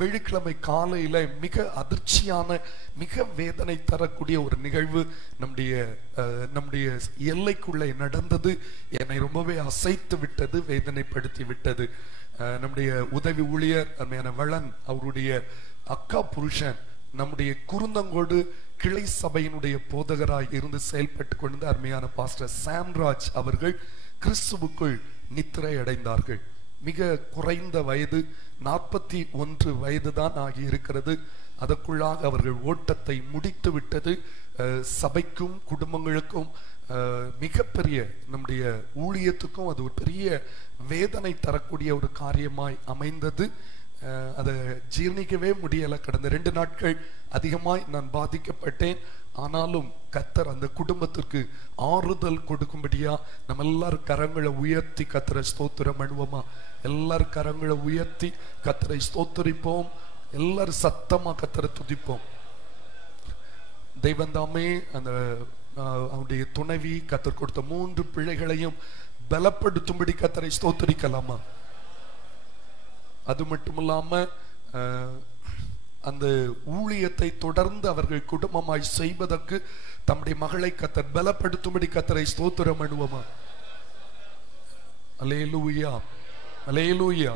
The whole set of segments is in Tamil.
வெள்ளிக்கிழமை காலையில மிக அதிர்ச்சியான, மிக வேதனை தரக்கூடிய ஒரு நிகழ்வு நம்முடைய எல்லைக்குள்ளே நடந்தது. என்னை ரொம்பவே அசைத்து விட்டது, வேதனைப்படுத்தி விட்டது. நம்முடைய உதவி ஊழியர் அருமையான வளன் அவருடைய அக்கா புருஷன் நம்முடைய குருந்தங்கோடு கிளை சபையினுடைய போதகராய் இருந்து செயல்பட்டு கொண்டு அருமையான பாஸ்டர் சாம்ராஜ் அவர்கள் கிறிஸ்துவுக்குள் நித்திரை அடைந்தார்கள். மிக குறைந்த வயது, 41 வயது தான் ஆகி இருக்கிறது. அதற்குள்ளாக அவர்கள் ஓட்டத்தை முடித்து விட்டது. சபைக்கும் குடும்பங்களுக்கும் மிகப்பெரிய நம்முடைய ஊழியத்துக்கும் அது ஒரு பெரிய வேதனை தரக்கூடிய ஒரு காரியமாய் அமைந்தது. அதை ஜீர்ணிக்கவே முடியல. கடந்த 2 நாட்கள் அதிகமாய் நான் பாதிக்கப்பட்டேன். ஆனாலும் கர்த்தர் அந்த குடும்பத்திற்கு ஆறுதல் கொடுக்கும்படியா நம்ம எல்லாரும் கரங்களை உயர்த்தி கர்த்தரை ஸ்தோத்திரம் பண்ணுவோமா? எல்லாரும் கரங்களை உயர்த்தி கர்த்தரை ஸ்தோத்திரிப்போம். எல்லாரும் சத்தமா கர்த்தரை துதிப்போம். தெய்வம் தாமே அந்த அவனுடைய துணைவி கர்த்தர் கொடுத்த 3 பிள்ளைகளையும் பலப்படுத்தும்படி கர்த்தரை ஸ்தோத்திரிக்கலாமா? அது மட்டுமில்லாம அந்த ஊழியத்தை தொடர்ந்து அவர்கள் குடும்பமாய் செய்வதற்கு தம்முடைய மகளை கர்த்தர் பலப்படுத்தும்படி கர்த்தரை ஸ்தோத்திரம் பண்ணுவோமா? அல்லேலூயா, அல்லேலூயா.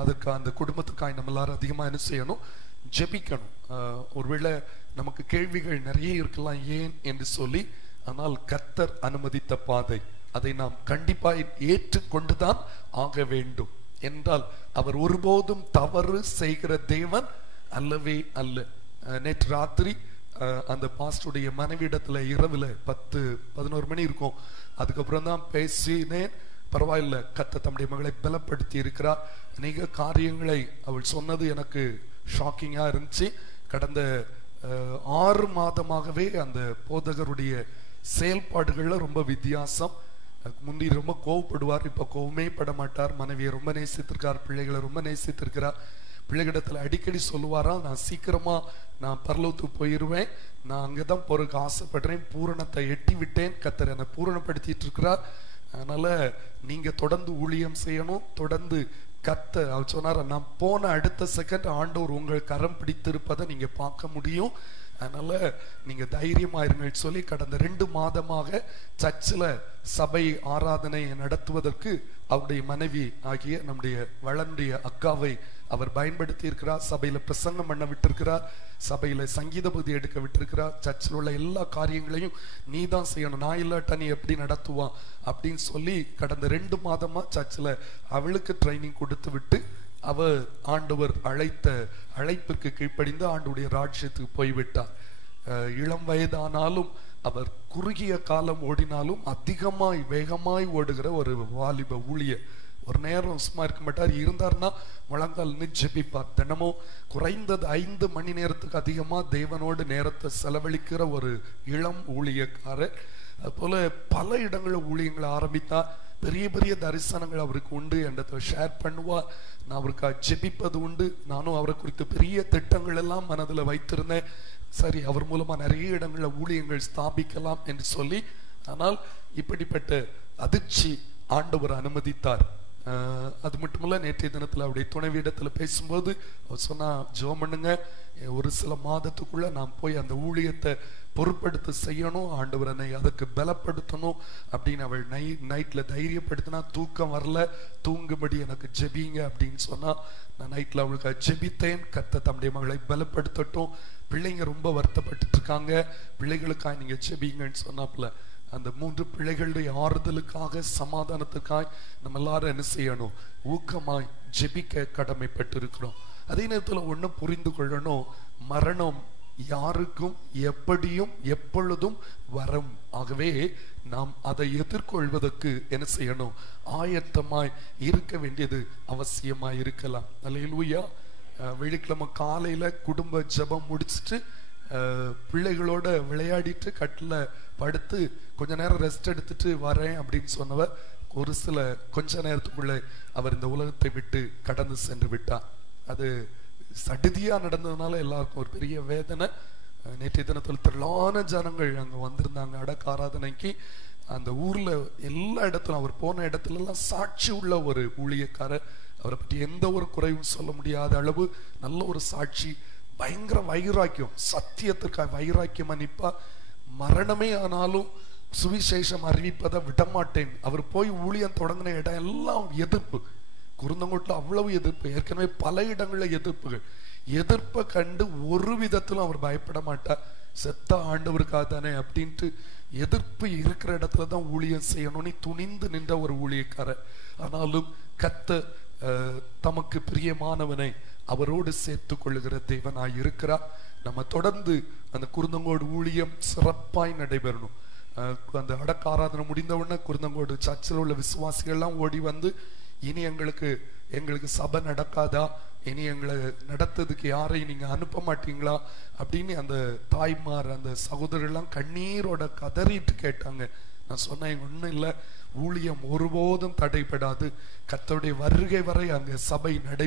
அதுக்கு அந்த குடும்பத்துக்காய் நம்ம எல்லாரும் அதிகமா என்ன செய்யணும்? ஜெபிக்கணும். ஒருவேளை நமக்கு கேள்விகள் நிறைய இருக்கலாம் ஏன் என்று சொல்லி, ஆனால் கர்த்தர் அனுமதித்த பாதை, அதை நாம் கண்டிப்பாக ஏற்றுக்கொண்டுதான் ஆக வேண்டும். என்றால் அவர் ஒருபோதும் தவறு செய்கிற தேவன் அல்லவே அல்ல. நேற்று ராத்திரி அந்த பாஸ்டருடைய மனைவியிடத்துல இரவுல 10-11 மணி இருக்கும். அதுக்கப்புறம் தான் பேசினேன். பரவாயில்ல, கர்த்தர் தம்முடைய மகளை பலப்படுத்தி இருக்கிறார். அநேக காரியங்களை அவள் சொன்னது எனக்கு ஷாக்கிங்கா இருந்துச்சு. கடந்த 6 மாதமாகவே அந்த போதகருடைய செயல்பாடுகள்ல ரொம்ப வித்தியாசம். முந்தி ரொம்ப கோவப்படுவார், இப்ப கோவமே பட மாட்டார். மனைவியை ரொம்ப நேசித்திருக்கார், பிள்ளைகளை ரொம்ப நேசித்திருக்கிறார். பிள்ளைகளிடத்துல அடிக்கடி சொல்லுவாரா, நான் சீக்கிரமா பரலோகத்துக்கு போயிருவேன், நான் அங்கதான் போறதுக்கு ஆசைப்படுறேன், பூரணத்தை எட்டி விட்டேன், கர்த்தர் என்னை பூரணப்படுத்திட்டு இருக்கிறார். அதனால நீங்க தொடர்ந்து ஊழியம் செய்யணும். தொடர்ந்து கர்த்தர் அவர் சொன்னார், நான் போன அடுத்த செகண்ட் ஆண்டவர் உங்கள் கரம் பிடித்திருப்பதை நீங்க பார்க்க முடியும். அதனால நீங்க தைரியமா இருங்கள் சொல்லி கடந்த 2 மாதமாக சர்ச்சில் சபை ஆராதனை நடத்துவதற்கு அவருடைய மனைவி ஆகிய நம்முடைய வளனுடைய அக்காவை அவர் பயன்படுத்தி இருக்கிறார். சபையில பிரசங்கம் பண்ண விட்டிருக்கிறார், சபையில சங்கீத பகுதி எடுக்க விட்டிருக்கிறார். சர்ச்சில் உள்ள எல்லா காரியங்களையும் நீ தான் செய்யணும், நான் இல்லாட்டா நீ எப்படி நடத்துவான் அப்படின்னு சொல்லி கடந்த 2 மாதமா சர்ச்சில் அவளுக்கு ட்ரைனிங் கொடுத்து விட்டு அவர் ஆண்டவர் அழைத்த அழைப்பிற்கு கீழ்ப்படிந்து ஆண்டுடைய ராஜ்யத்துக்கு போய்விட்டார். இளம் வயதானாலும் அவர் குறுகிய காலம் ஓடினாலும் அதிகமாய் வேகமாய் ஓடுகிற ஒரு வாலிப ஊழியர். ஒரு நேரம் சும்மா இருக்க மாட்டார். இருந்தார்னா முழங்கால் ஜெபிப்பார். தினமும் குறைந்தது 5 மணி நேரத்துக்கு அதிகமா தேவனோடு நேரத்தை செலவழிக்கிற ஒரு இளம் ஊழியக்காரர். அது போல பல இடங்களில் ஊழியங்களை ஆரம்பித்தா. பெரிய பெரிய தரிசனங்கள் அவருக்கு உண்டு, என்றதை ஷேர் பண்ணுவார். நான் அவருக்காக ஜெபிப்பது உண்டு. நானும் அவரை குறித்து பெரிய திட்டங்கள் எல்லாம் மனதில் வைத்திருந்தேன். சரி, அவர் மூலமா நிறைய இடங்களில் ஊழியங்கள் ஸ்தாபிக்கலாம் என்று சொல்லி. ஆனால் இப்படிப்பட்ட அதிர்ச்சி ஆண்டவர் அனுமதித்தார். அது மட்டுமல்ல, நேற்றைய தினத்துல அவருடைய துணைவியிடத்துல பேசும்போது அவர் சொன்னா, ஜெபம் பண்ணுங்க, ஒரு சில மாதத்துக்குள்ள நான் போய் அந்த ஊழியத்தை பொறுப்படுத்த செய்யணும், ஆண்டவர் என்னை அதுக்கு பலப்படுத்தணும் அப்படின்னு அவள் நைட்ல தைரியப்படுத்தினா. தூக்கம் வரல, தூங்கும்படி எனக்கு ஜெபிங்க அப்படின்னு சொன்னா. நான் நைட்ல அவளுக்கு ஜெபித்தேன், கர்த்தர் தம்முடைய மகளை பலப்படுத்தட்டும். பிள்ளைங்க ரொம்ப வருத்தப்பட்டு இருக்காங்க, பிள்ளைகளுக்காக நீங்க ஜெபிங்கன்னு சொன்னாப்புல. அந்த 3 பிள்ளைகளுடைய ஆறுதலுக்காக, சமாதானத்துக்காக நம்ம எல்லாரும் என்ன செய்யணும்? ஊக்கமாய் ஜெபிக்க கடமைப்பட்டு இருக்கிறோம். அதே நேரத்தில் ஒண்ணு புரிந்து கொள்ளணும், மரணம் யாருக்கும் எப்படியும் எப்பொழுதும் வரும். ஆகவே நாம் அதை எதிர்கொள்வதற்கு என்ன செய்யணும்? ஆயத்தமாய் இருக்க வேண்டியது அவசியமாய் இருக்கலாம். அல்லேலூயா. வெள்ளிக்கிழமை காலையில குடும்ப ஜெபம் முடிச்சுட்டு பிள்ளைகளோட விளையாடிட்டு கட்டில படுத்து கொஞ்ச நேரம் ரெஸ்ட் எடுத்துட்டு வரேன் அப்படின்னு சொன்னவர் கொஞ்ச நேரத்துக்குள்ள அவர் இந்த உலகத்தை விட்டு கடந்து சென்று விட்டார். அது சடுதியா நடந்ததுனால எல்லாருக்கும் ஒரு பெரிய வேதனை. நேற்றைய தினத்தில் திரளான ஜனங்கள் அங்க வந்திருந்தாங்க அடக்க ஆராதனைக்கு. அந்த ஊர்ல எல்லா இடத்துல அவர் போன இடத்துல எல்லாம் சாட்சி உள்ள ஒரு ஊழியக்காரர். அவரை பற்றி எந்த ஒரு குறைவும் சொல்ல முடியாத அளவு நல்ல ஒரு சாட்சி, பயங்கர வைராக்கியம், சத்தியத்திற்காக வைராக்கியமா நிப்பா. மரணமே ஆனாலும் சுவிசேஷம் அறிவிப்பதை விடமாட்டேன். அவர் போய் ஊழியம் தொடங்கின இடம் எல்லாம் எதிர்ப்பு. குருந்தங்கோட்டில் அவ்வளவு எதிர்ப்பு, ஏற்கனவே பல இடங்களில் எதிர்ப்புகள். எதிர்ப்பை கண்டு ஒரு விதத்திலும் அவர் பயப்பட மாட்டார். செத்த ஆண்டவருக்காக தானே அப்படின்ட்டு எதிர்ப்பு இருக்கிற இடத்துல தான் ஊழியம் செய்யணும்னு துணிந்து நின்ற ஒரு ஊழியக்காரர். ஆனாலும் கர்த்தர் தமக்கு பிரியமானவனை அவரோடு சேர்த்து கொள்ளுகிற தேவனாய் இருக்கிறார். நம்ம தொடர்ந்து அந்த குருந்தங்கோடு ஊழியம் சிறப்பாய் நடைபெறணும். அந்த அடக்க ஆராதனை முடிந்த உடனே குருந்தங்கோடு சர்ச்சில் உள்ள விசுவாசிகள் எல்லாம் ஓடி வந்து, இனி எங்களுக்கு சபை நடக்காதா, இனி எங்களை நடத்துறதுக்கு யாரையும் நீங்க அனுப்ப மாட்டீங்களா அப்படின்னு அந்த தாய்மார் அந்த சகோதரர்லாம் கண்ணீரோட கதறிட்டு கேட்டாங்க. நான் சொன்னேன், ஒன்றும் இல்லை, ஊழியம் ஒருபோதும் தடைபடாது. கர்த்தருடைய வருகை வரை அங்க சபை நடை